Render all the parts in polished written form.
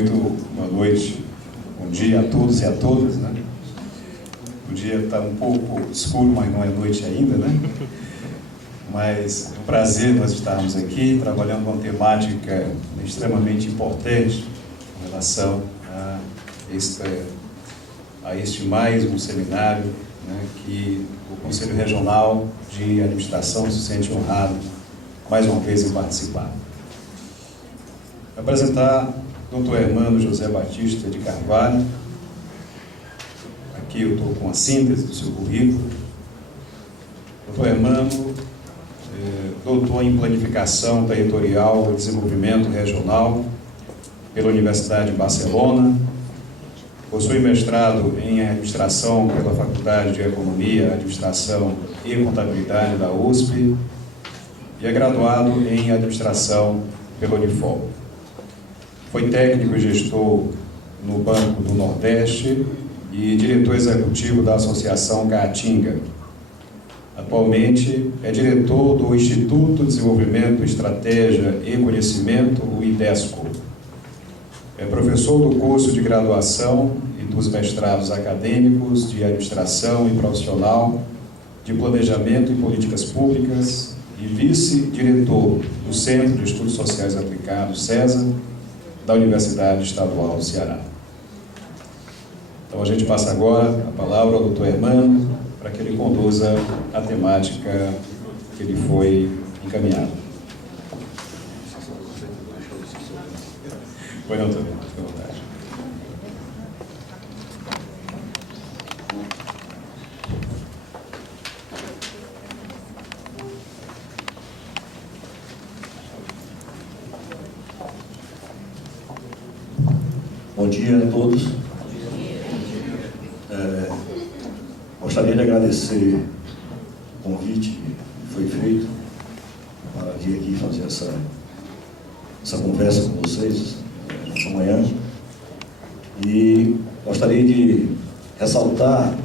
Muito boa noite, bom dia a todos e a todas, né? O dia está um pouco escuro, mas não é noite ainda, né? Mas é um prazer nós estarmos aqui trabalhando com uma temática extremamente importante em relação a este mais um seminário, né, que o Conselho Regional de Administração se sente honrado mais uma vez em participar. Vou apresentar o Dr. Hermano José Batista de Carvalho. Aqui eu estou com a síntese do seu currículo. Dr. Hermano, doutor em Planificação Territorial e Desenvolvimento Regional pela Universidade de Barcelona, possui mestrado em Administração pela Faculdade de Economia, Administração e Contabilidade da USP e é graduado em Administração pela Unifol. Foi técnico e gestor no Banco do Nordeste e diretor executivo da Associação Caatinga. Atualmente é diretor do Instituto de Desenvolvimento, Estratégia e Conhecimento, o IDESCO. É professor do curso de graduação e dos mestrados acadêmicos de Administração e Profissional, de Planejamento e Políticas Públicas e vice-diretor do Centro de Estudos Sociais Aplicados, CESA, da Universidade Estadual do Ceará. Então a gente passa agora a palavra ao Dr. Hermano para que ele conduza a temática que ele foi encaminhado. Foi não, também, fique à vontade. Bom dia a todos. Gostaria de agradecer o convite que foi feito para vir aqui fazer essa conversa com vocês essa manhã. E gostaria de ressaltar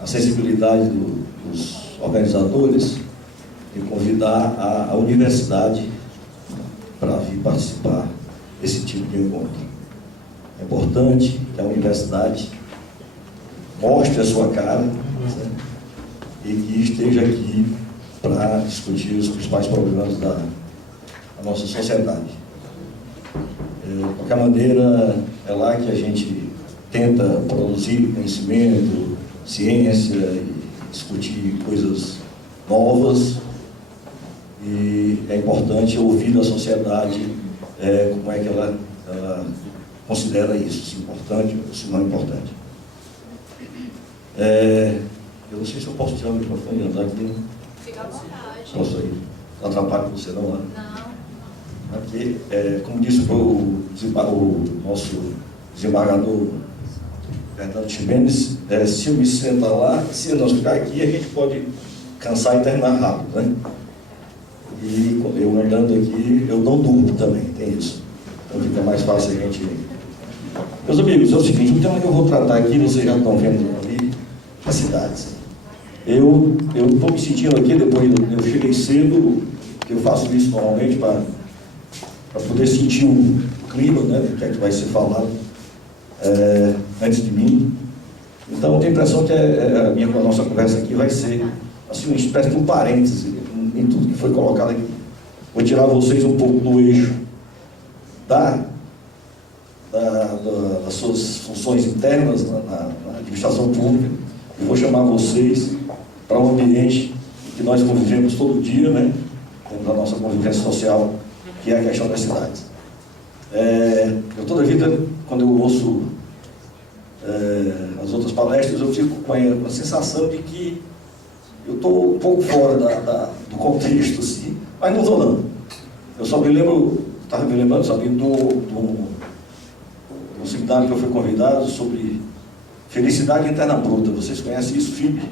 a sensibilidade dos organizadores e convidar a universidade para vir participar desse tipo de encontro. É importante que a universidade mostre a sua cara, né, e que esteja aqui para discutir os principais problemas da nossa sociedade. De qualquer maneira, é lá que a gente tenta produzir conhecimento, ciência e discutir coisas novas, e é importante ouvir a sociedade como é que ela considera isso, se importante ou se não importante. Eu não sei se eu posso tirar o microfone e andar aqui. Fica à vontade. Posso ir? Não atrapalho você não, né? Não. Aqui, como disse o nosso desembargador Fernando Ximenes, se eu me sentar lá, se nós ficar aqui, a gente pode cansar e terminar rápido, né? E eu andando aqui, eu não durmo também, tem isso. Então fica mais fácil a gente... Meus amigos, é o seguinte, o tema que eu vou tratar aqui, vocês já estão vendo ali, as cidades. Eu estou me sentindo aqui, depois eu cheguei cedo, eu faço isso normalmente para poder sentir o clima, né, do que é que vai ser falado antes de mim. Então eu tenho a impressão que a nossa conversa aqui vai ser assim, uma espécie de um parêntese em tudo que foi colocado aqui. Vou tirar vocês um pouco do eixo das suas funções internas na administração pública, e vou chamar vocês para um ambiente que nós convivemos todo dia, né, dentro da nossa convivência social, que é a questão das cidades. Eu toda a vida, quando eu ouço as outras palestras, eu fico com a sensação de que eu estou um pouco fora do contexto, assim, mas não estou não. Eu só me lembro, estava me lembrando, sabe, do seminário que eu fui convidado sobre felicidade interna bruta. Vocês conhecem isso, FIB?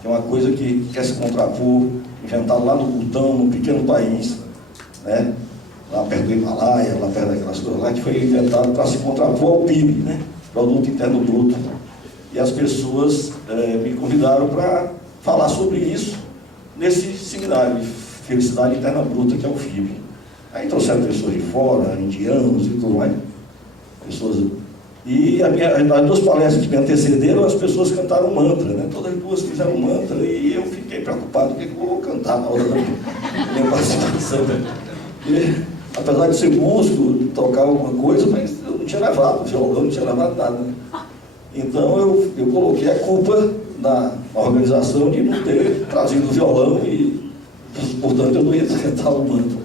Que é uma coisa que quer se contrapor, inventado lá no Butão, num pequeno país, né? Lá perto do Himalaia, lá perto daquelas coisas lá, que foi inventado para se contrapor ao PIB, né? Produto Interno Bruto. E as pessoas me convidaram para falar sobre isso nesse seminário de felicidade interna bruta, que é o FIB. Aí trouxeram pessoas de fora, indianos e tudo mais. pessoas. E as duas palestras que me antecederam, as pessoas cantaram mantra, né? Todas as duas fizeram mantra e eu fiquei preocupado, o que eu vou cantar na hora da minha participação. E, apesar de ser músico, de tocar alguma coisa, mas eu não tinha levado violão, não tinha levado nada. Né? Então eu coloquei a culpa na organização de não ter trazido o violão e, portanto, eu não ia cantar o mantra.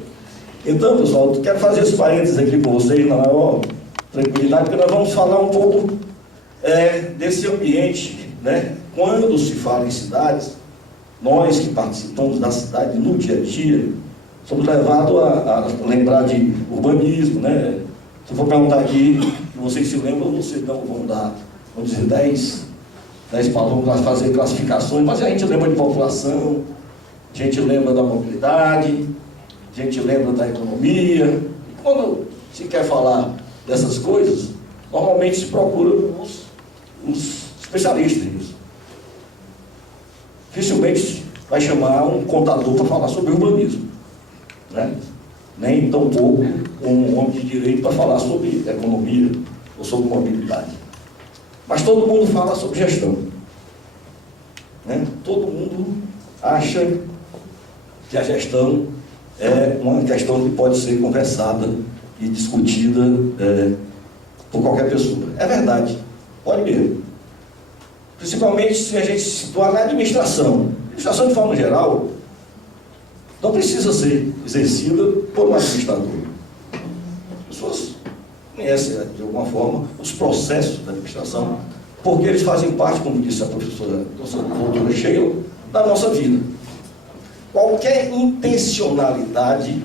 Então, pessoal, eu quero fazer esse parênteses aqui com vocês na maior tranquilidade, porque nós vamos falar um pouco desse ambiente, né? Quando se fala em cidades, nós que participamos da cidade no dia a dia, somos levados a lembrar de urbanismo, né? Se eu for perguntar aqui, se vocês se lembram, vocês não vão dar, vamos dizer, 10 vamos fazer classificações, mas a gente lembra de população, a gente lembra da mobilidade, a gente lembra da economia. E quando se quer falar dessas coisas, normalmente se procura os especialistas nisso. Dificilmente vai chamar um contador para falar sobre urbanismo, né? Nem tão pouco um homem de direito para falar sobre economia ou sobre mobilidade. Mas todo mundo fala sobre gestão, né? Todo mundo acha que a gestão é uma questão que pode ser conversada e discutida por qualquer pessoa. É verdade, pode mesmo. Principalmente se a gente se situar na administração. A administração, de forma geral, não precisa ser exercida por um administrador. As pessoas conhecem, de alguma forma, os processos da administração, porque eles fazem parte, como disse a professora, a doutora Sheila, da nossa vida. Qualquer intencionalidade,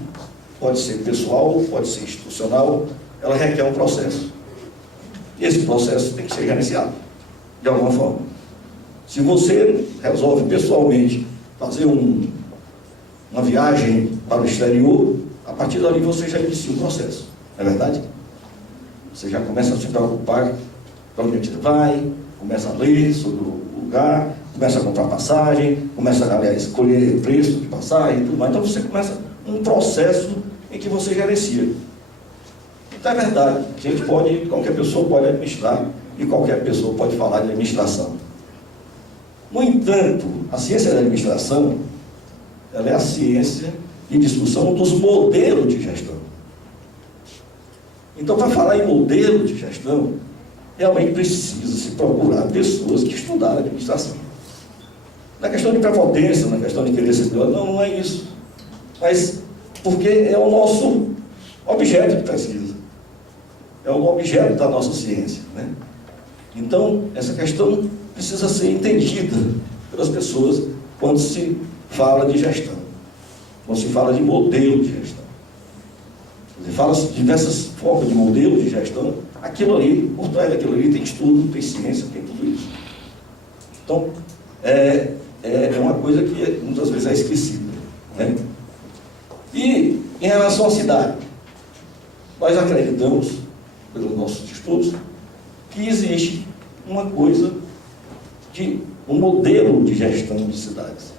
pode ser pessoal, pode ser institucional, ela requer um processo. E esse processo tem que ser gerenciado, de alguma forma. Se você resolve pessoalmente fazer uma viagem para o exterior, a partir dali você já inicia um processo, não é verdade? Você já começa a se preocupar para onde a gente vai, começa a ler sobre o lugar, começa a comprar passagem, começa a escolher preço de passagem e tudo mais. Então você começa um processo em que você gerencia. Então é verdade, qualquer pessoa pode administrar e qualquer pessoa pode falar de administração. No entanto, a ciência da administração, ela é a ciência de discussão dos modelos de gestão. Então, para falar em modelo de gestão, realmente precisa se procurar pessoas que estudaram administração. Na questão de prepotência, na questão de querer ser pior, não é isso. Mas porque é o nosso objeto de pesquisa. É o objeto da nossa ciência, né? Então, essa questão precisa ser entendida pelas pessoas quando se fala de gestão, quando se fala de modelo de gestão. Se fala de diversas formas de modelo de gestão, aquilo ali, por trás daquilo ali, tem estudo, tem ciência, tem tudo isso. Então, é uma coisa que muitas vezes é esquecida, né? E, em relação à cidade, nós acreditamos, pelos nossos estudos, que existe uma coisa de um modelo de gestão de cidades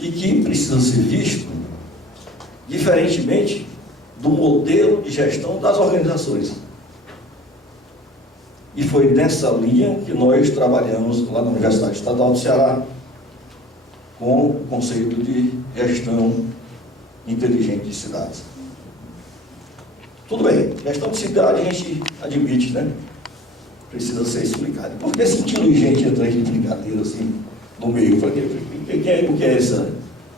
e que precisa ser visto diferentemente do modelo de gestão das organizações. E foi nessa linha que nós trabalhamos lá na Universidade Estadual do Ceará com o conceito de gestão inteligente de cidades. Tudo bem, gestão de cidade a gente admite, né? Precisa ser explicado. Por que esse inteligente entra aí de brincadeira assim no meio? O que é essa?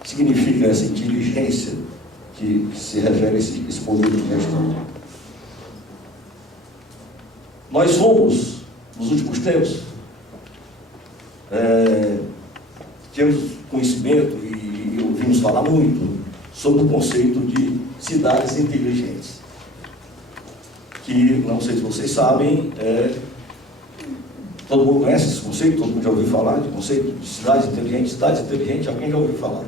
Significa essa inteligência que se refere a esse modelo de gestão? Nós fomos, nos últimos tempos, temos conhecimento e ouvimos falar muito sobre o conceito de cidades inteligentes. Que, não sei se vocês sabem, todo mundo conhece esse conceito, todo mundo já ouviu falar de conceito de cidades inteligentes, alguém já ouviu falar?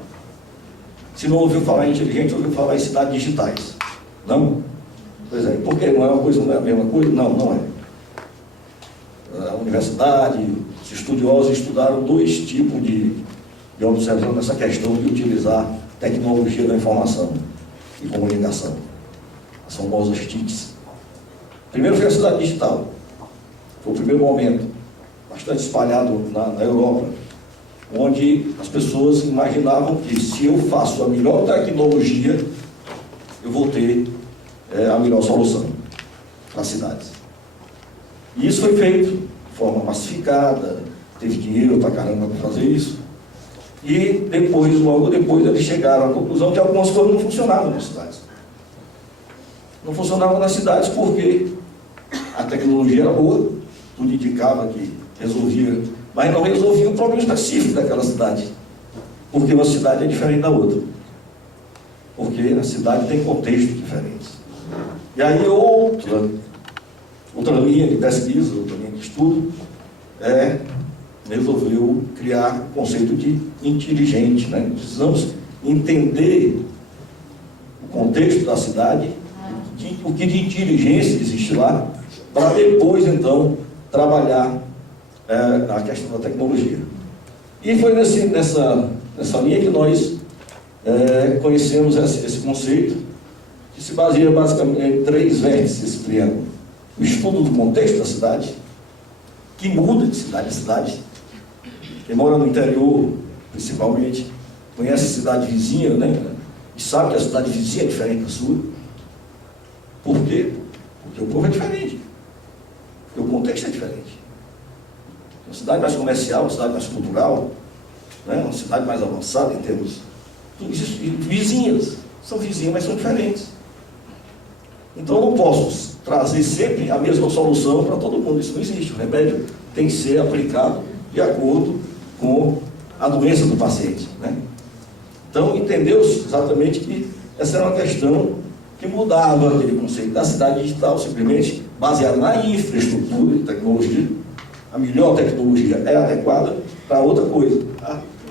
Se não ouviu falar em inteligente, ouviu falar em cidades digitais. Não? Pois é, porque não é uma coisa, não é a mesma coisa? Não, não é. A universidade, os estudiosos estudaram dois tipos de observação nessa questão de utilizar tecnologia da informação e comunicação. As famosas TICs, Primeiro foi a cidade digital. Foi o primeiro momento, bastante espalhado na Europa, onde as pessoas imaginavam que se eu faço a melhor tecnologia, eu vou ter a melhor solução para as cidades. E isso foi feito de forma massificada, teve dinheiro para caramba para fazer isso. E depois, logo depois, eles chegaram à conclusão que algumas coisas não funcionavam nas cidades. Não funcionavam nas cidades porque a tecnologia era boa, tudo indicava que resolvia, mas não resolvia o problema específico daquela cidade. Porque uma cidade é diferente da outra. Porque a cidade tem contextos diferentes. E aí outra linha de pesquisa, outra linha de estudo, resolveu criar o conceito de inteligente, né? Precisamos entender o contexto da cidade, o que de inteligência existe lá, para depois, então, trabalhar a questão da tecnologia. E foi nessa linha que nós conhecemos esse conceito, que se baseia basicamente em 3 vértices desse triângulo. O estudo do contexto da cidade, que muda de cidade a cidade. Quem mora no interior, principalmente, conhece a cidade vizinha, né? E sabe que a cidade vizinha é diferente da sua. Por quê? Porque o povo é diferente. Porque o contexto é diferente. Uma cidade mais comercial, uma cidade mais cultural, né? Uma cidade mais avançada em termos... Tudo isso, vizinhas. São vizinhas, mas são diferentes. Então eu não posso trazer sempre a mesma solução para todo mundo. Isso não existe. O remédio tem que ser aplicado de acordo com a doença do paciente, né? Então entendeu-se exatamente que essa era uma questão que mudava aquele conceito da cidade digital, simplesmente baseado na infraestrutura de tecnologia. A melhor tecnologia é adequada para outra coisa.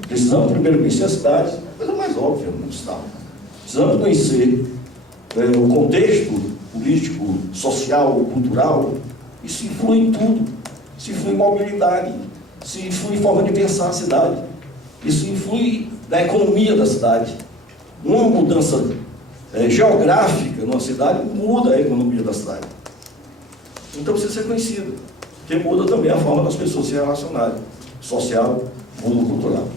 Precisamos primeiro conhecer a cidade, coisa mais óbvia, não está. Precisamos conhecer o contexto político, social, cultural. Isso influi em tudo. Isso influi em mobilidade, isso influi em forma de pensar a cidade, isso influi na economia da cidade. Uma mudança geográfica numa cidade muda a economia da cidade. Então precisa ser conhecido, porque muda também a forma das pessoas se relacionarem, social, mundo cultural.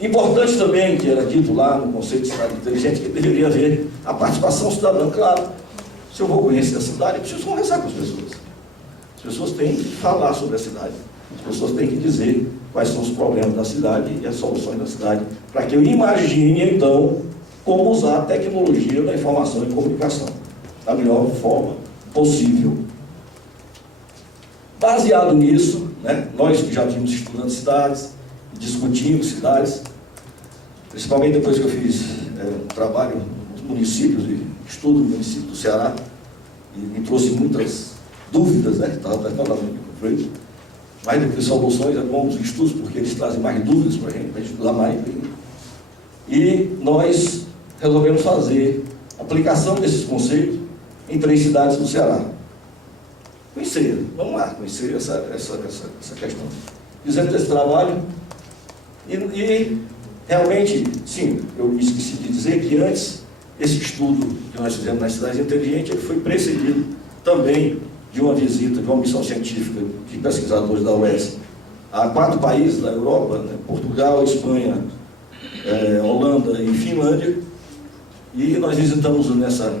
Importante também, que era dito lá no conceito de cidade inteligente, que deveria haver a participação cidadã. Claro, se eu vou conhecer a cidade, eu preciso conversar com as pessoas. As pessoas têm que falar sobre a cidade. As pessoas têm que dizer quais são os problemas da cidade e as soluções da cidade, para que eu imagine, então, como usar a tecnologia da informação e comunicação da melhor forma possível. Baseado nisso, né, nós que já tínhamos estudando cidades, discutindo cidades, principalmente depois que eu fiz um trabalho nos municípios, e estudo no município do Ceará, e me trouxe muitas dúvidas, né? Estava até falando aqui com o Freire, mais do que soluções, é bom os estudos, porque eles trazem mais dúvidas para a gente estudar mais. E nós resolvemos fazer aplicação desses conceitos em 3 cidades do Ceará. Conhecer, vamos lá, conhecer essa questão. Fizemos esse trabalho e realmente, sim, eu esqueci de dizer que antes, esse estudo que nós fizemos nas cidades inteligentes, ele foi precedido também de uma visita, de uma missão científica de pesquisadores da UES a 4 países da Europa, né? Portugal, Espanha, Holanda e Finlândia, e nós visitamos nessa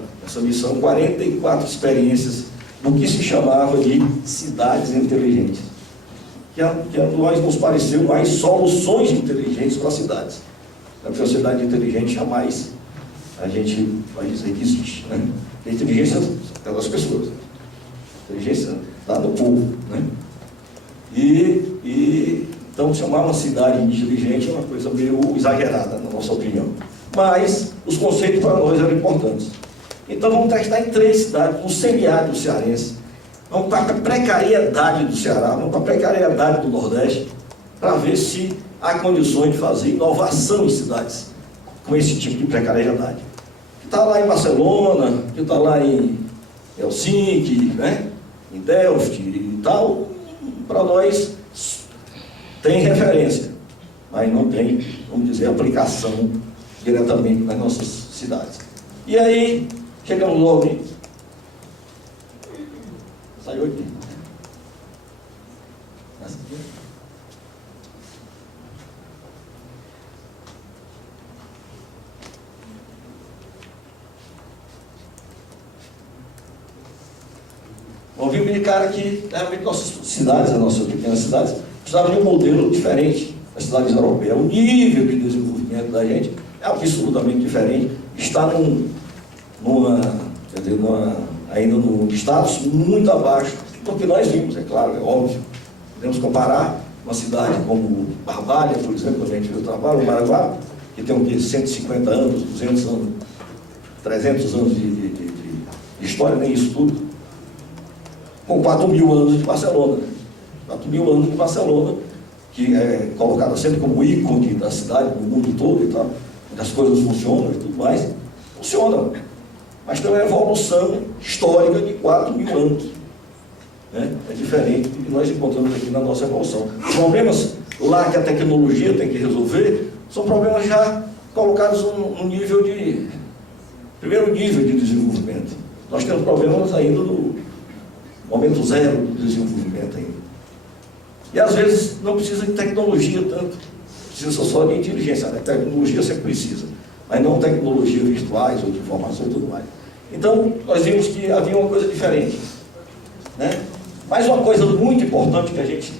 missão 44 experiências do que se chamava de cidades inteligentes, que a nós nos pareceu mais soluções inteligentes para as cidades. Porque a cidade inteligente jamais a gente vai dizer que existe, né? A inteligência é das pessoas. A inteligência está no povo, né? Então chamar uma cidade inteligente é uma coisa meio exagerada, na nossa opinião. Mas os conceitos para nós eram importantes. Então vamos testar em 3 cidades, no semiárido cearense. Vamos para a precariedade do Ceará, vamos para a precariedade do Nordeste, para ver se há condições de fazer inovação em cidades com esse tipo de precariedade. Que está lá em Barcelona, que está lá em Helsinki, né? Em Delft e tal, para nós tem referência, mas não tem, vamos dizer, aplicação diretamente nas nossas cidades. E aí, chegamos logo Saiu aqui. Essa aqui. Ouvimos de cara que realmente nossas cidades, as nossas pequenas cidades, precisavam de um modelo diferente das cidades europeias. O nível de desenvolvimento da gente é absolutamente diferente. Está ainda num status muito abaixo do que nós vimos, é claro, é óbvio. Podemos comparar uma cidade como Barbalha, por exemplo, quando a gente viu o trabalho, o Maraguá, que tem o quê? 150 anos, 200 anos, 300 anos de história, nem isso tudo, com 4.000 anos de Barcelona. 4.000 anos de Barcelona, que é colocada sempre como ícone da cidade, no mundo todo e tal, onde as coisas funcionam e tudo mais. Funciona, mas tem uma evolução histórica de 4.000 anos. Né? É diferente do que nós encontramos aqui na nossa evolução. Os problemas lá que a tecnologia tem que resolver são problemas já colocados num nível de... primeiro nível de desenvolvimento. Nós temos problemas ainda no momento zero do desenvolvimento ainda. E às vezes não precisa de tecnologia tanto, precisa só de inteligência. A tecnologia sempre precisa, mas não tecnologia virtuais ou de informação e tudo mais. Então, nós vimos que havia uma coisa diferente. Né? Mas uma coisa muito importante que a gente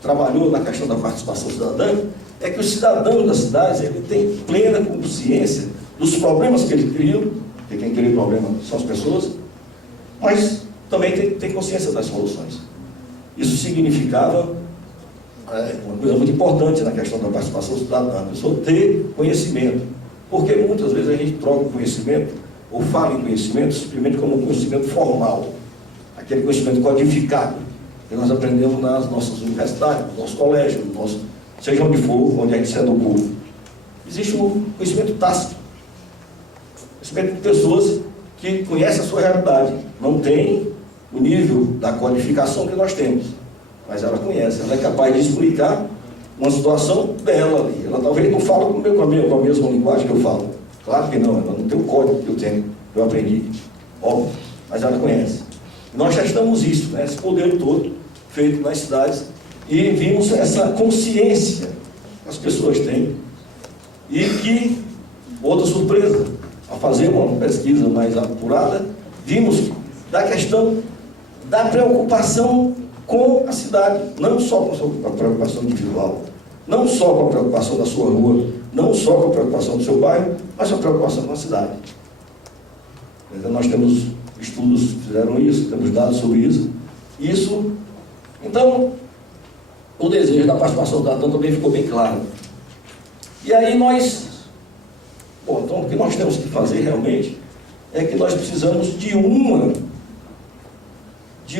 trabalhou na questão da participação cidadã é que os cidadãos das cidades ele tem plena consciência dos problemas que eles criam, porque quem cria problema são as pessoas, mas também tem consciência das soluções. Isso significava uma coisa muito importante na questão da participação cidadã, a pessoa ter conhecimento, porque muitas vezes a gente troca o conhecimento, ou fala em conhecimento, simplesmente como um conhecimento formal, aquele conhecimento codificado, que nós aprendemos nas nossas universidades, nos nossos colégios, seja onde for, onde a gente se educou. Existe um conhecimento tácito, conhecimento de pessoas que conhecem a sua realidade, não tem o nível da codificação que nós temos, mas ela conhece, ela é capaz de explicar uma situação dela ali. Ela talvez não fala com a mesma linguagem que eu falo, claro que não, ela não tem o código que eu tenho, que eu aprendi, óbvio, mas ela conhece. Nós já estamos isso, né, esse poder todo feito nas cidades, e vimos essa consciência que as pessoas têm, e que, outra surpresa, ao fazer uma pesquisa mais apurada, vimos da questão da preocupação com a cidade, não só com a preocupação individual, não só com a preocupação da sua rua, não só com a preocupação do seu bairro, mas com a preocupação com a cidade. Então, nós temos estudos que fizeram isso, temos dados sobre isso. Então, o desejo da participação cidadã também ficou bem claro. E aí então o que nós temos que fazer realmente é que nós precisamos de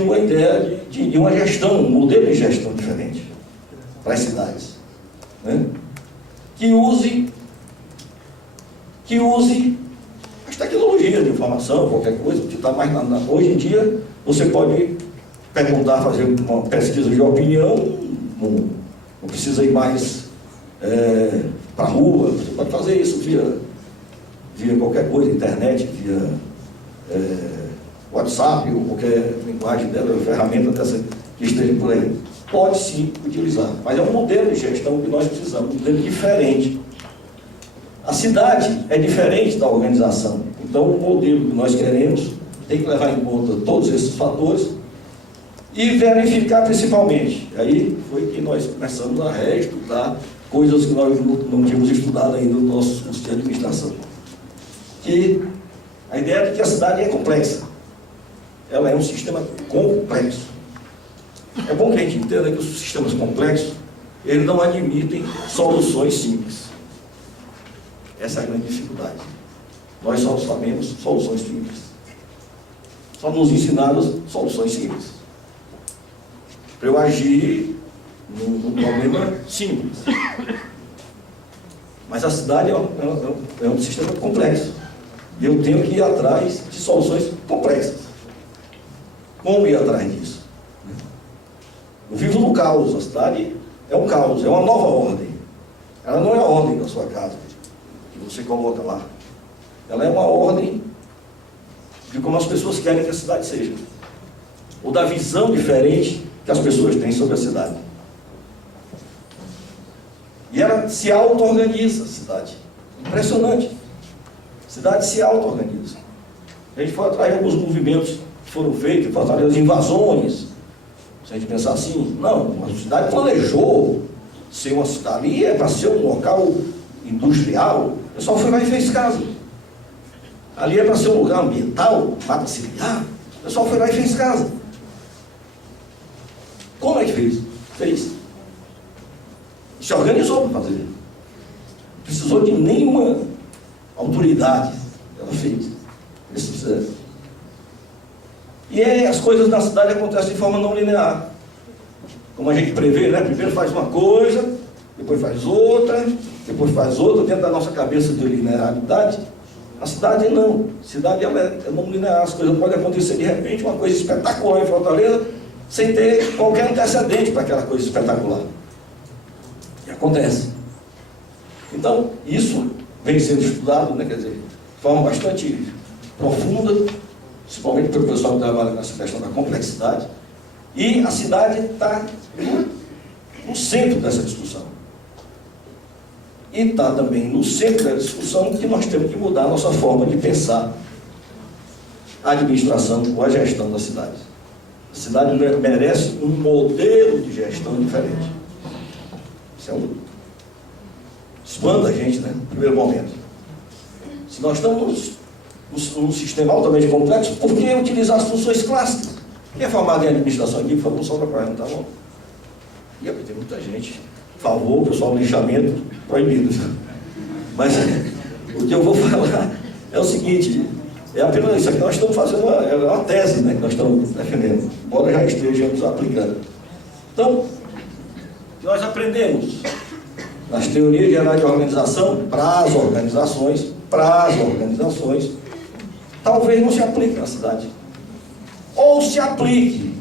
uma ideia, de uma gestão, um modelo de gestão diferente para as cidades. Né? Que use as tecnologias de informação, qualquer coisa, que está mais hoje em dia, você pode perguntar, fazer uma pesquisa de opinião, não precisa ir mais para a rua, você pode fazer isso via qualquer coisa, internet, via WhatsApp, ou qualquer linguagem dela, ferramenta dessa que esteja por aí. Pode sim utilizar, mas é um modelo de gestão que nós precisamos, um modelo diferente. A cidade é diferente da organização, então o modelo que nós queremos tem que levar em conta todos esses fatores e verificar principalmente. Aí foi que nós começamos a reestudar coisas que nós não tínhamos estudado ainda no nosso curso de administração. Que a ideia é de que a cidade é complexa. Ela é um sistema complexo. É bom que a gente entenda que os sistemas complexos, eles não admitem soluções simples. Essa é a grande dificuldade. Nós só sabemos soluções simples. Só nos ensinaram soluções simples. Para eu agir num problema simples. Mas a cidade é um sistema complexo. E eu tenho que ir atrás de soluções complexas. Como ir atrás disso? Eu vivo no caos. A cidade é um caos, é uma nova ordem. Ela não é a ordem da sua casa, que você coloca lá. Ela é uma ordem de como as pessoas querem que a cidade seja. ou da visão diferente que as pessoas têm sobre a cidade. E ela se auto-organiza, a cidade. Impressionante. A cidade se auto-organiza. A gente foi atrás de alguns movimentos que foram feitos, as invasões. Se a gente pensar assim, não, a cidade planejou ser uma cidade, ali é para ser um local industrial, o pessoal foi lá e fez casa. Ali é para ser um lugar ambiental, mata ciliar, o pessoal foi lá e fez casa. Como é que fez? Fez. Se organizou para fazer. Não precisou de nenhuma autoridade. Ela fez. Eles fizeram. E aí as coisas na cidade acontecem de forma não linear. Como a gente prevê, né? Primeiro faz uma coisa, depois faz outra, dentro da nossa cabeça de linearidade. A cidade não. A cidade ela é não linear. As coisas podem acontecer de repente, uma coisa espetacular em Fortaleza, sem ter qualquer antecedente para aquela coisa espetacular. E acontece. Então, isso vem sendo estudado, né, quer dizer, de forma bastante profunda, principalmente pelo pessoal que trabalha nessa questão da complexidade. E a cidade está no centro dessa discussão. E está também no centro da discussão que nós temos que mudar a nossa forma de pensar a administração ou a gestão da cidade. A cidade merece um modelo de gestão diferente. Isso é espanta a gente, né? No primeiro momento. Se nós estamos num sistema altamente complexo, por que utilizar as funções clássicas? Quem é formado em administração aqui, por favor, só para não tá bom? E tem muita gente. Por favor, pessoal, lixamento proibido. Mas o que eu vou falar é o seguinte, é apenas isso aqui, nós estamos fazendo uma tese, né, que nós estamos defendendo, embora já estejamos aplicando. Então, nós aprendemos nas teorias gerais de organização, para as organizações, talvez não se aplique na cidade. Ou se aplique,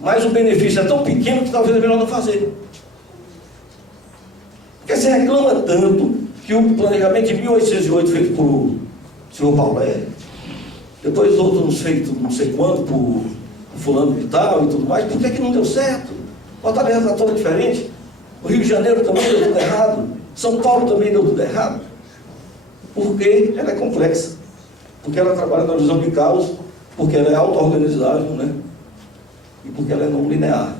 mas o benefício é tão pequeno que talvez é melhor não fazer. Porque você reclama tanto que o planejamento de 1808 feito por senhor Paulé, depois outros feitos não sei quando por fulano e tal e tudo mais, por que não deu certo? Fortaleza está toda diferente. O Rio de Janeiro também deu tudo errado. São Paulo também deu tudo errado. Porque ela é complexa. Porque ela trabalha na visão de caos, porque ela é auto-organizável, né? E porque ela é não linear.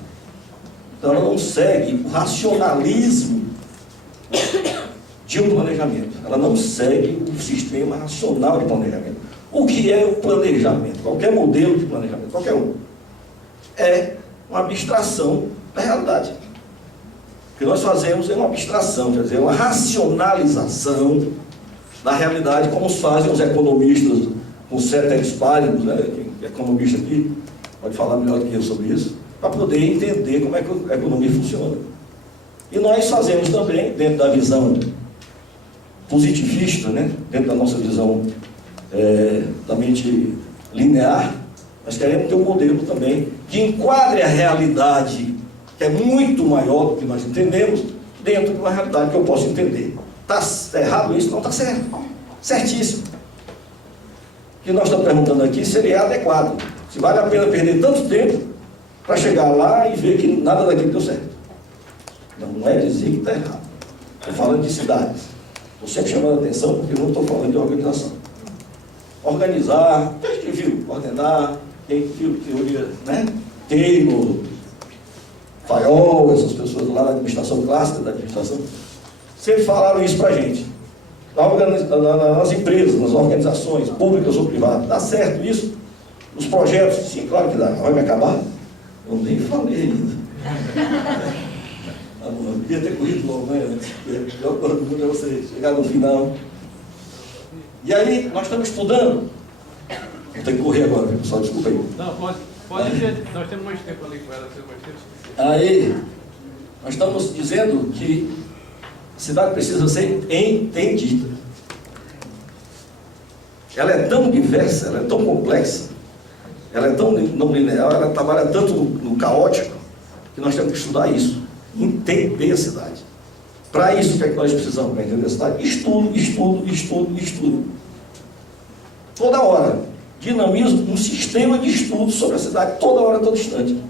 Então ela não segue o racionalismo de um planejamento. Ela não segue o sistema racional de planejamento. O que é o planejamento? Qualquer modelo de planejamento, qualquer um, é uma abstração da realidade. O que nós fazemos é uma abstração, quer dizer, uma racionalização da realidade, como fazem os economistas com ceteris paribus, né? Que economista aqui pode falar melhor do que eu sobre isso, para poder entender como é que a economia funciona. E nós fazemos também, dentro da visão positivista, né? Dentro da nossa visão da mente linear, nós queremos ter um modelo também que enquadre a realidade, que é muito maior do que nós entendemos, dentro de uma realidade que eu posso entender. Está errado isso? Não está certo. Certíssimo. O que nós estamos perguntando aqui seria adequado. Se vale a pena perder tanto tempo para chegar lá e ver que nada daquilo deu certo. Não é dizer que está errado. Estou falando de cidades. Estou sempre chamando a atenção porque eu não estou falando de organização. Organizar, quem viu? Ordenar, quem viu teoria, né? Taylor, Fayol, essas pessoas lá da administração clássica da administração, sempre falaram isso para a gente. Nas empresas, nas organizações, públicas ou privadas. Dá certo isso? Os projetos, sim, claro que dá. Vai me acabar? Eu nem falei ainda. Eu devia ter corrido logo, né? Pior coisa do mundo é você chegar no final. E aí, nós estamos estudando. Vou ter que correr agora, pessoal, desculpa aí. Não, pode dizer, nós temos mais tempo ali com ela, temos mais tempo. Aí, nós estamos dizendo que a cidade precisa ser entendida. Ela é tão diversa, ela é tão complexa, ela é tão não linear, ela trabalha tanto no caótico, que nós temos que estudar isso, entender a cidade. Para isso, o que é que nós precisamos para entender a cidade? Estudo. Toda hora. dinamiza um sistema de estudo sobre a cidade toda hora, todo instante.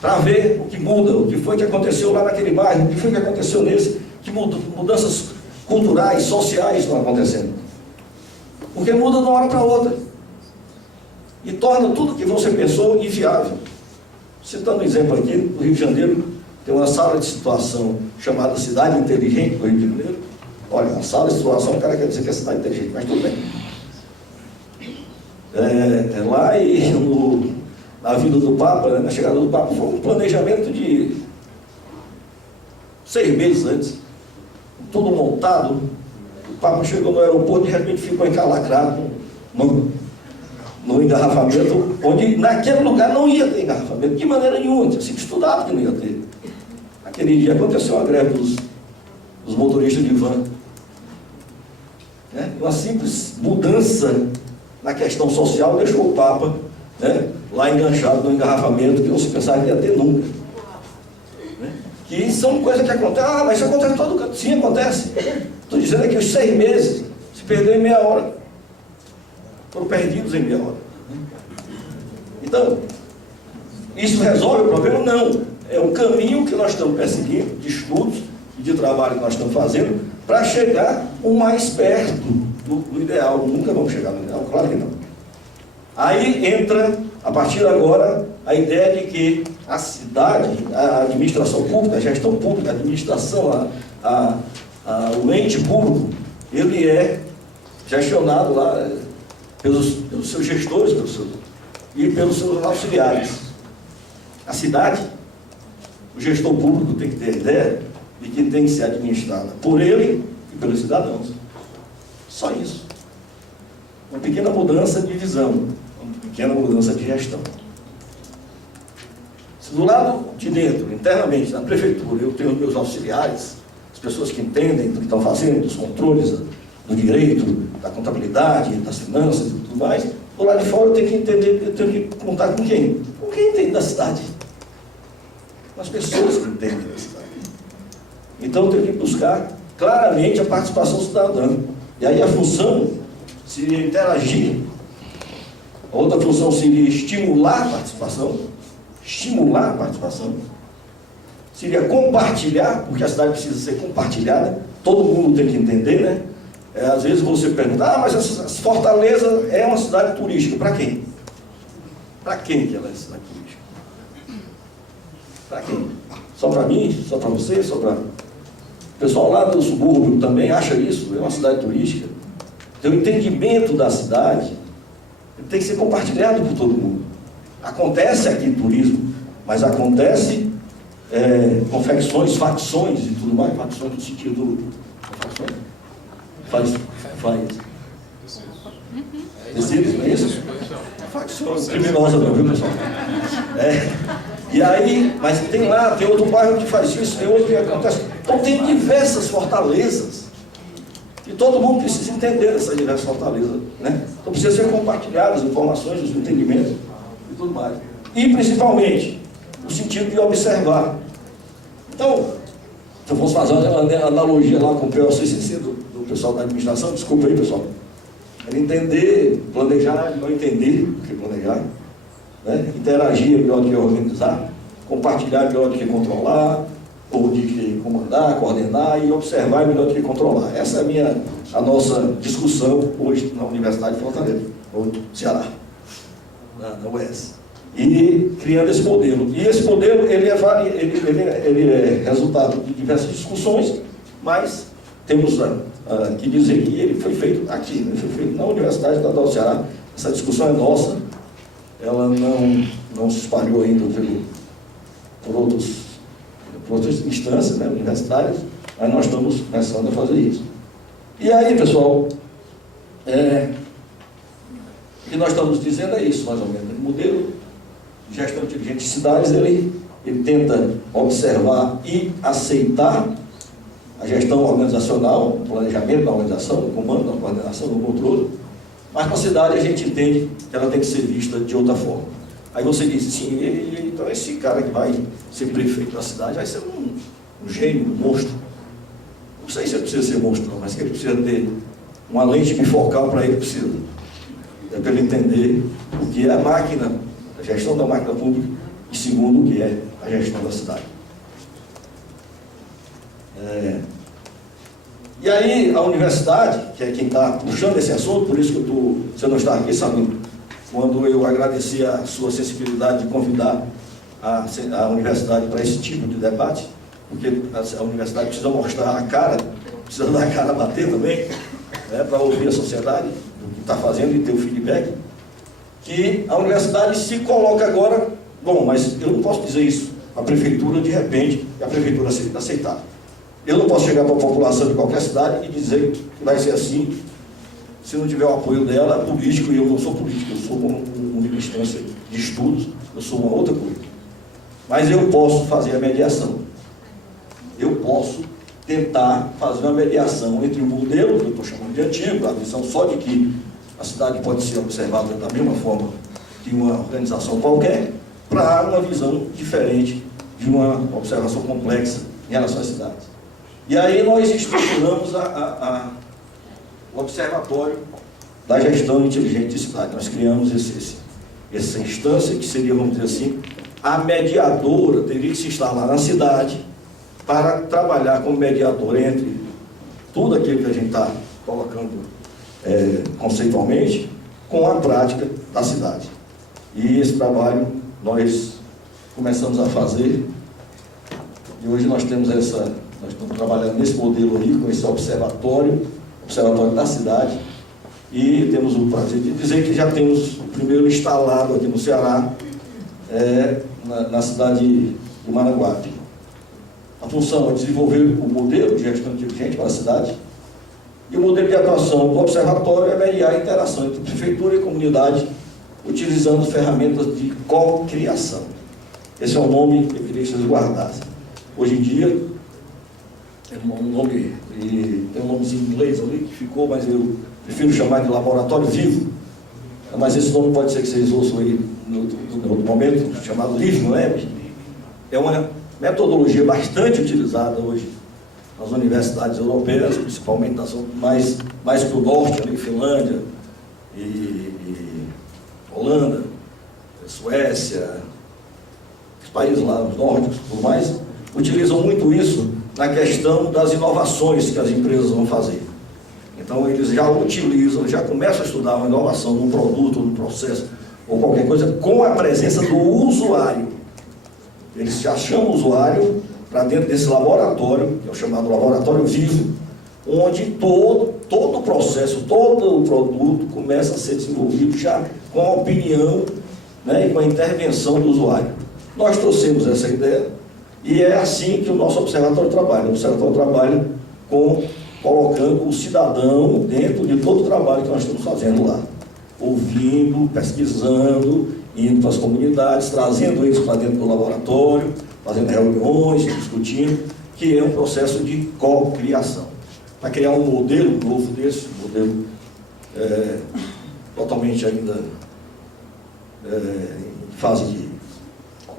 Para ver o que muda, o que foi que aconteceu lá naquele bairro, o que foi que aconteceu nesse, que mudanças culturais, sociais estão acontecendo. Porque muda de uma hora para outra. E torna tudo que você pensou inviável. Citando um exemplo aqui, no Rio de Janeiro, tem uma sala de situação chamada Cidade Inteligente do Rio de Janeiro. Olha, uma sala de situação, o cara quer dizer que é cidade inteligente, mas tudo bem. Lá na vinda do Papa, né, na chegada do Papa, foi um planejamento de 6 meses antes. Tudo montado. O Papa chegou no aeroporto e de repente ficou encalacrado no engarrafamento, onde naquele lugar não ia ter engarrafamento, de maneira nenhuma, tinha sido estudado que não ia ter. Aquele dia aconteceu uma greve dos motoristas de van. Né? Uma simples mudança na questão social deixou o Papa, né, lá enganchado no engarrafamento que não se pensava que ia ter nunca. Né? Que são coisas que acontecem. Ah, mas isso acontece em todo canto. Sim, acontece. Estou dizendo que os 6 meses se perdeu em meia hora. Foram perdidos em meia hora. Então, isso resolve o problema? Não. É um caminho que nós estamos perseguindo, de estudos e de trabalho que nós estamos fazendo, para chegar o mais perto do ideal. Nunca vamos chegar no ideal, claro que não. Aí entra, a partir de agora, a ideia de que a cidade, a administração pública, a gestão pública, a administração, o ente público, ele é gestionado lá pelos seus gestores e pelos seus auxiliares. A cidade, o gestor público tem que ter a ideia de que tem que ser administrada por ele e pelos cidadãos. Só isso. Uma pequena mudança de visão, uma pequena mudança de gestão. Se do lado de dentro, internamente, na prefeitura, eu tenho meus auxiliares, as pessoas que entendem do que estão fazendo, dos controles, do direito, da contabilidade, das finanças e tudo mais, do lado de fora eu tenho que entender, eu tenho que contar com quem? Com quem entende da cidade. Com as pessoas que entendem da cidade. Então eu tenho que buscar claramente a participação cidadã. E aí a função seria interagir, a outra função seria estimular a participação, seria compartilhar, porque a cidade precisa ser compartilhada, todo mundo tem que entender, né? Às vezes você pergunta, mas essa Fortaleza é uma cidade turística, para quem? Para quem que ela é cidade turística? Para quem? Só para mim? Só para você? Só para... O pessoal lá do subúrbio também acha isso, é uma cidade turística. Então o entendimento da cidade tem que ser compartilhado por todo mundo. Acontece aqui turismo, mas acontece confecções, facções e tudo mais, facções no sentido... Faz tecidos, não é isso? Facção criminosa não, viu, pessoal? E aí, mas tem outro bairro que faz isso, tem outro que acontece. Então tem diversas fortalezas. E todo mundo precisa entender essas diversas fortalezas, né? Então precisa ser compartilhadas as informações, os entendimentos e tudo mais. E principalmente, no sentido de observar. Então vamos fazer uma analogia lá com o POCCC do pessoal da administração, desculpa aí, pessoal. Ele entender, planejar, não entender o que planejar, né? Interagir é melhor do que organizar, compartilhar é melhor do que controlar, ou de que comandar, coordenar, e observar é melhor do que controlar. Essa é a nossa discussão hoje na Universidade de Fortaleza, ou Ceará, na UES. E criando esse modelo. E esse modelo ele é resultado de diversas discussões, mas temos que dizer que ele foi feito aqui, né? Foi feito na Universidade Estadual do Ceará. Essa discussão é nossa, ela não se espalhou ainda por outras instâncias, né, universitárias, mas nós estamos começando a fazer isso. E aí, pessoal, o que nós estamos dizendo é isso, mais ou menos. O modelo de gestão inteligente de cidades, ele tenta observar e aceitar a gestão organizacional, o planejamento da organização, o comando, a coordenação, o controle, mas para a cidade a gente entende que ela tem que ser vista de outra forma. Aí você diz assim, então esse cara que vai ser prefeito da cidade vai ser um gênio, um monstro. Não sei se ele precisa ser monstro, não, mas que ele precisa ter uma lente bifocal para ele precisa. para ele entender o que é a máquina, a gestão da máquina pública, e segundo, o que é a gestão da cidade. E aí, a universidade, que é quem está puxando esse assunto, por isso que você não está aqui, sabendo, quando eu agradeci a sua sensibilidade de convidar a universidade para esse tipo de debate, porque a universidade precisa mostrar a cara, precisa dar a cara a bater também, né, para ouvir a sociedade, o que está fazendo e ter o feedback, que a universidade se coloca agora, bom, mas eu não posso dizer isso, a prefeitura de repente, e a prefeitura aceitar. Eu não posso chegar para a população de qualquer cidade e dizer que vai ser assim, se não tiver o apoio dela, político, e eu não sou político, eu sou uma instância de estudos, eu sou uma outra coisa. Mas eu posso fazer a mediação. Eu posso tentar fazer uma mediação entre o modelo, que eu estou chamando de antigo, a visão só de que a cidade pode ser observada da mesma forma que uma organização qualquer, para uma visão diferente de uma observação complexa em relação às cidades. E aí nós estruturamos o Observatório da Gestão Inteligente de Cidade. Nós criamos essa instância que seria, vamos dizer assim, a mediadora, teria que se instalar na cidade para trabalhar como mediador entre tudo aquilo que a gente está colocando conceitualmente com a prática da cidade. E esse trabalho nós começamos a fazer e hoje nós temos nós estamos trabalhando nesse modelo aí, com esse observatório da cidade, e temos o prazer de dizer que já temos o primeiro instalado aqui no Ceará, na cidade de Maranguape. A função é desenvolver o modelo de gestão inteligente para a cidade, e o modelo de atuação do observatório é mediar a interação entre prefeitura e comunidade, utilizando ferramentas de co-criação. Esse é o nome que eu queria que vocês guardassem. Hoje em dia, tem um nomezinho em inglês ali que ficou, mas eu prefiro chamar de laboratório vivo. Mas esse nome pode ser que vocês ouçam aí no momento, chamado Living Lab. É uma metodologia bastante utilizada hoje nas universidades europeias, principalmente mais para o norte, ali, Finlândia e Holanda, Suécia, os países lá, os nórdicos, por mais, utilizam muito isso na questão das inovações que as empresas vão fazer. Então, eles já utilizam, já começam a estudar uma inovação num produto, num processo, ou qualquer coisa, com a presença do usuário. Eles já chamam o usuário para dentro desse laboratório, que é o chamado laboratório vivo, onde todo o processo, todo o produto começa a ser desenvolvido já com a opinião, né, e com a intervenção do usuário. Nós trouxemos essa ideia e é assim que o nosso observatório trabalha. O observatório trabalha colocando o cidadão dentro de todo o trabalho que nós estamos fazendo lá. Ouvindo, pesquisando, indo para as comunidades, trazendo eles para dentro do laboratório, fazendo reuniões, discutindo, que é um processo de co-criação. Para criar um modelo novo desse, um modelo totalmente ainda em fase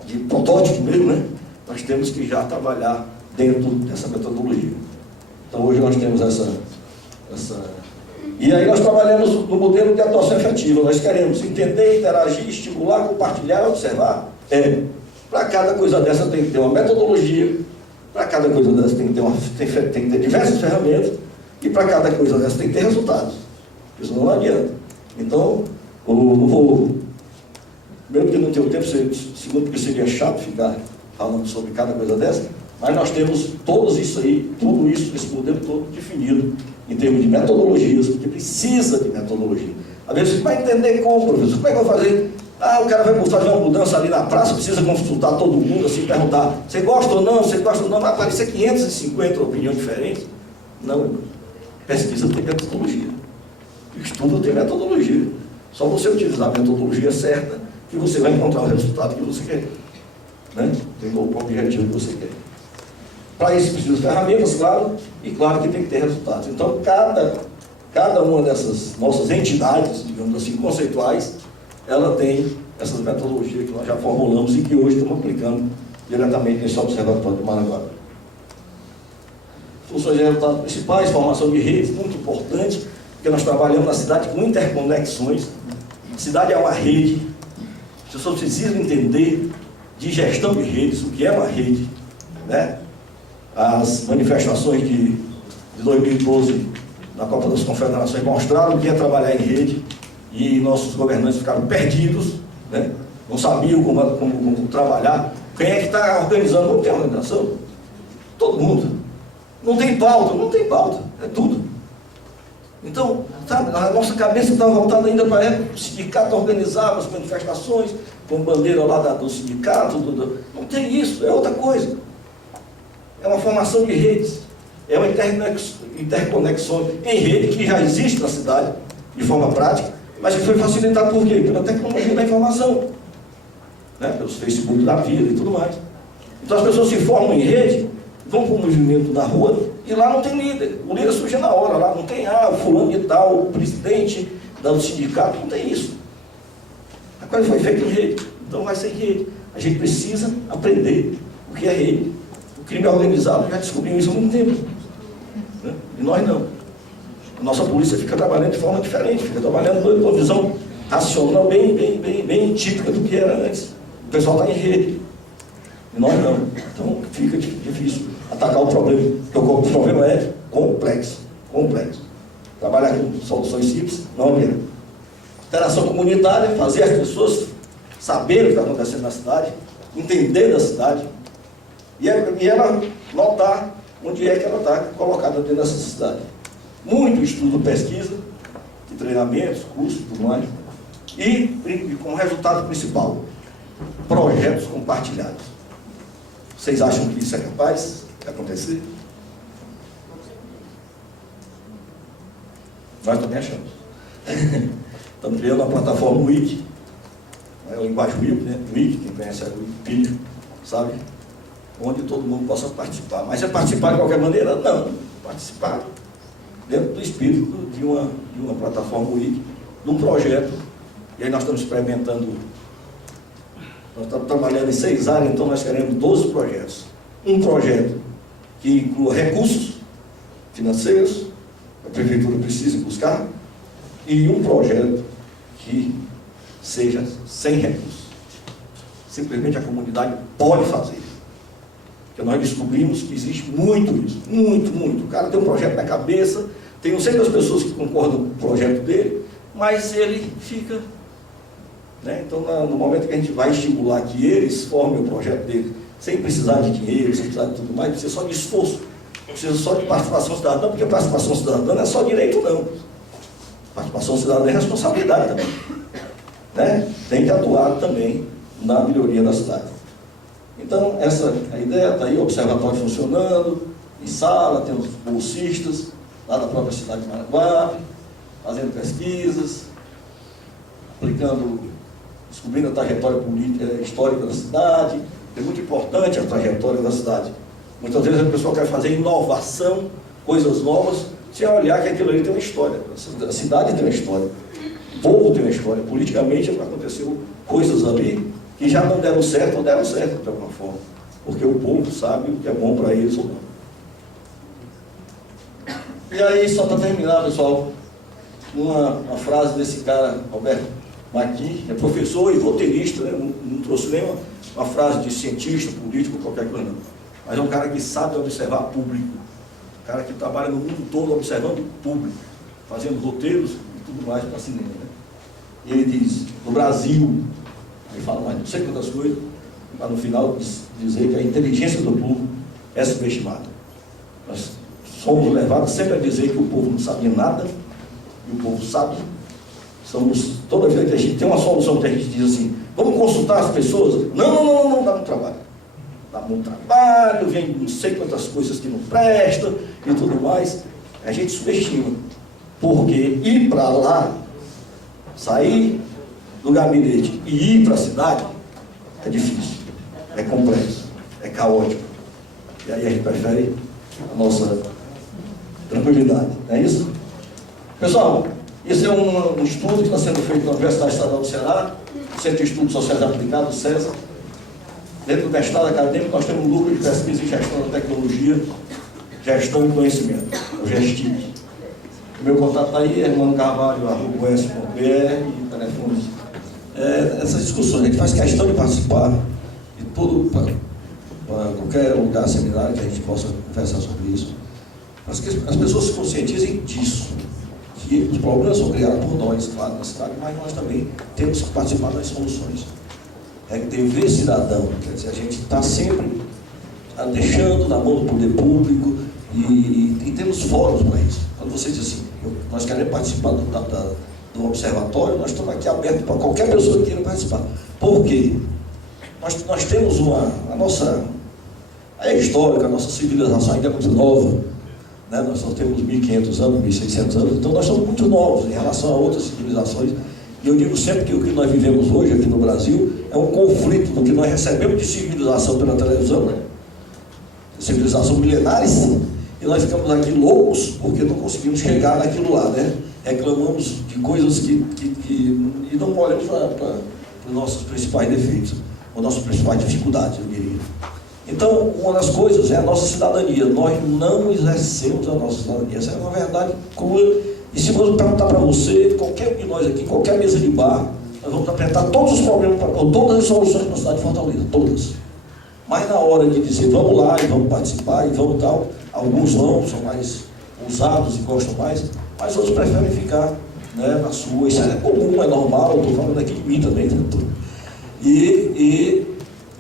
de protótipo mesmo, né? Nós temos que já trabalhar dentro dessa metodologia. Então hoje nós temos essa... E aí nós trabalhamos no modelo de atuação efetiva. Nós queremos entender, interagir, estimular, compartilhar, observar. Para cada coisa dessa tem que ter uma metodologia, para cada coisa dessa tem que ter diversas ferramentas, e para cada coisa dessa tem que ter resultados. Isso não adianta. Então, eu não vou... Primeiro porque não tenho tempo, segundo porque seria chato ficar falando sobre cada coisa dessa, mas nós temos tudo isso, esse modelo todo definido em termos de metodologias, porque precisa de metodologia. Às vezes você vai entender como, professor, como é que eu vou fazer? O cara vai fazer uma mudança ali na praça, precisa consultar todo mundo, assim, perguntar, você gosta ou não, vai aparecer 550 opiniões diferentes. Não, pesquisa tem metodologia, estudo tem metodologia. Só você utilizar a metodologia certa que você vai encontrar o resultado que você quer, né? Tem o objetivo que você quer. Para isso precisa de ferramentas, claro, e claro que tem que ter resultados. Então, cada uma dessas nossas entidades, digamos assim, conceituais, ela tem essas metodologias que nós já formulamos e que hoje estamos aplicando diretamente nesse observatório de Maranguape. Funções de resultados principais, formação de redes, muito importante, porque nós trabalhamos na cidade com interconexões. A cidade é uma rede. As pessoas precisam entender de gestão de redes, o que é uma rede, né? As manifestações de 2012 na Copa das Confederações mostraram o que é trabalhar em rede e nossos governantes ficaram perdidos, né? Não sabiam como trabalhar. Quem é que está organizando? Não tem organização. Todo mundo. Não tem pauta, é tudo. Então, sabe, a nossa cabeça está voltada ainda para a época. O sindicato organizava as manifestações com bandeira lá do sindicato. Não tem isso, é outra coisa. É uma formação de redes. É uma interconexão em rede que já existe na cidade, de forma prática, mas que foi facilitada por quê? Pela tecnologia da informação, né? Pelos Facebook da vida e tudo mais. Então as pessoas se formam em rede, vão para o movimento na rua e lá não tem líder. O líder surge na hora, lá não tem o fulano de tal, o presidente do sindicato, não tem isso. A coisa foi feita em rede, então vai ser em rede. A gente precisa aprender o que é rede. O crime organizado já descobriu isso há muito tempo, né? E nós não. A nossa polícia fica trabalhando de forma diferente, fica trabalhando com uma visão racional bem típica do que era antes. O pessoal está em rede, e nós não. Então fica difícil atacar o problema, porque o problema é complexo. Trabalhar com soluções simples não é. Interação comunitária, fazer as pessoas saberem o que está acontecendo na cidade, entender da cidade, e ela notar onde é que ela está colocada dentro dessa cidade. Muito estudo, pesquisa, de treinamentos, cursos, tudo mais. E, como resultado principal, projetos compartilhados. Vocês acham que isso é capaz de acontecer? Nós também achamos. Estamos criando uma plataforma Wiki, a linguagem Wiki, né? Wiki, quem conhece a Wikipedia, sabe? Onde todo mundo possa participar. Mas é participar de qualquer maneira? Não. Participar dentro do espírito de uma plataforma Wiki, de um projeto. E aí nós estamos experimentando, nós estamos trabalhando em 6 áreas, então nós queremos 12 projetos. Um projeto que inclua recursos financeiros, que a prefeitura precisa buscar, e um projeto que seja sem recursos. Simplesmente a comunidade pode fazer. Porque nós descobrimos que existe muito isso, muito. O cara tem um projeto na cabeça, tem não sei quantas pessoas que concordam com o projeto dele, mas ele fica, né? Então, no momento que a gente vai estimular que eles formem o projeto deles, sem precisar de dinheiro, sem precisar de tudo mais, precisa só de esforço, precisa só de participação cidadã, porque participação cidadã não é só direito, não. Participação cidadã é responsabilidade também, né? Tem que atuar também na melhoria da cidade. Então, a ideia está aí, o observatório funcionando, em sala, tem os bolsistas, lá da própria cidade de Maranguape, fazendo pesquisas, descobrindo a trajetória histórica da cidade. É muito importante a trajetória da cidade. Muitas vezes a pessoa quer fazer inovação, coisas novas, sem olhar que aquilo ali tem uma história. A cidade tem uma história, o povo tem uma história. Politicamente aconteceu coisas ali que já não deram certo ou deram certo de alguma forma, porque o povo sabe o que é bom para eles ou não. E aí, só para terminar, pessoal, uma frase desse cara, Roberto Maqui, é professor e roteirista, né? Não trouxe nem uma frase de cientista, político, qualquer coisa não, mas é um cara que sabe observar público, um cara que trabalha no mundo todo observando o público, fazendo roteiros e tudo mais para cinema, né? E ele diz, no Brasil, ele fala mais não sei quantas coisas, para no final dizer que a inteligência do povo é subestimada. Nós somos levados sempre a dizer que o povo não sabia nada, e o povo sabe. Toda vez que a gente tem uma solução que a gente diz assim, vamos consultar as pessoas, não, dá muito trabalho. Dá muito trabalho, vem não sei quantas coisas que não prestam e tudo mais. A gente subestima. Porque ir para lá, sair do gabinete e ir para a cidade é difícil, é complexo, é caótico. E aí a gente prefere a nossa tranquilidade, não é isso? Pessoal, esse é um estudo que está sendo feito na Universidade Estadual do Ceará, Centro de Estudos Sociais Aplicados, CESA. Dentro do mestrado acadêmico, nós temos um núcleo de pesquisa e gestão da tecnologia, gestão e conhecimento, o GESTIC. O meu contato está aí, hermanocarvalho@us.br e telefones. Essas discussões, a gente faz questão de participar de tudo, para qualquer lugar, seminário, que a gente possa conversar sobre isso. Mas que as pessoas se conscientizem disso, que os problemas são criados por nós, claro, na cidade, mas nós também temos que participar das soluções. É dever cidadão, quer dizer, a gente está sempre deixando na mão do poder público e temos fóruns para isso. Quando você diz assim, nós queremos participar do observatório, nós estamos aqui abertos para qualquer pessoa que queira participar. Por quê? Nós temos a nossa histórica, a nossa civilização ainda é muito nova, né? Nós só temos 1.500 anos, 1.600 anos, então nós somos muito novos em relação a outras civilizações. E eu digo sempre que o que nós vivemos hoje aqui no Brasil é um conflito do que nós recebemos de civilização pela televisão, né? Civilização milenares, e nós ficamos aqui loucos porque não conseguimos chegar naquilo lá, né? Reclamamos de coisas e não olhamos para os nossos principais defeitos, as nossas principais dificuldades, eu diria. Então, uma das coisas é a nossa cidadania. Nós não exercemos a nossa cidadania. Essa é uma verdade crua. E se eu perguntar para você, qualquer um de nós aqui, qualquer mesa de bar, nós vamos apresentar todos os problemas, todas as soluções para a cidade de Fortaleza, todas. Mas na hora de dizer, vamos lá e vamos participar e vamos tal, alguns vão, são mais ousados e gostam mais, mas outros preferem ficar, né, na sua. Isso é comum, é normal, eu estou falando aqui de mim também, né?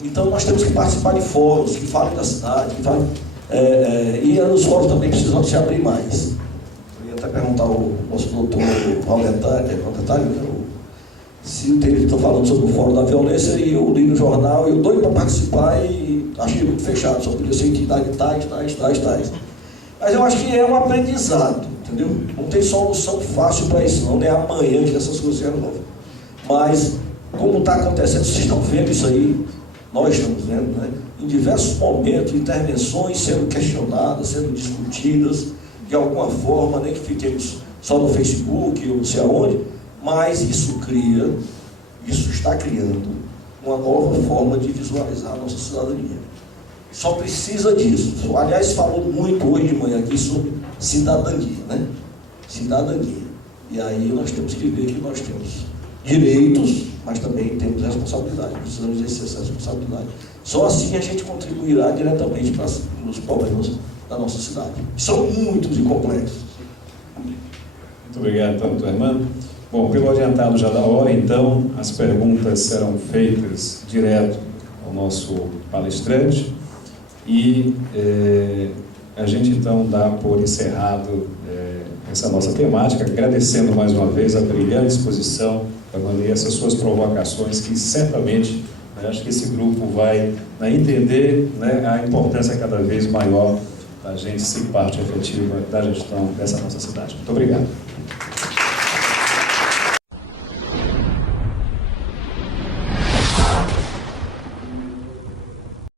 Então nós temos que participar de fóruns que falem da cidade, que falem, e os fóruns também precisam se abrir mais. Eu ia até perguntar ao nosso doutor Valdetário, né, se eles estão falando sobre o Fórum da Violência, e eu li no jornal, eu doido para participar e achei muito fechado, só podia ser entidade tais. Mas eu acho que é um aprendizado, entendeu? Não tem solução fácil para isso, não é amanhã que essas coisas se resolvem. Mas, como está acontecendo, vocês estão vendo isso aí, nós estamos vendo, né? Em diversos momentos, intervenções sendo questionadas, sendo discutidas, de alguma forma, nem que fiquemos só no Facebook ou não sei aonde, mas isso está criando uma nova forma de visualizar a nossa cidadania. Só precisa disso. Aliás, falou muito hoje de manhã aqui sobre cidadania, né? Cidadania. E aí nós temos que ver que nós temos direitos, mas também temos responsabilidade. Precisamos exercer essa responsabilidade. Só assim a gente contribuirá diretamente para os problemas da nossa cidade. São muitos e complexos. Muito obrigado, doutor Hermano. Bom, pelo adiantado já da hora, então, as perguntas serão feitas direto ao nosso palestrante e a gente, então, dá por encerrado essa nossa temática, agradecendo mais uma vez a brilhante exposição, e essas suas provocações, que certamente, acho que esse grupo vai entender, né, a importância cada vez maior da gente ser parte efetiva da gestão dessa nossa cidade. Muito obrigado.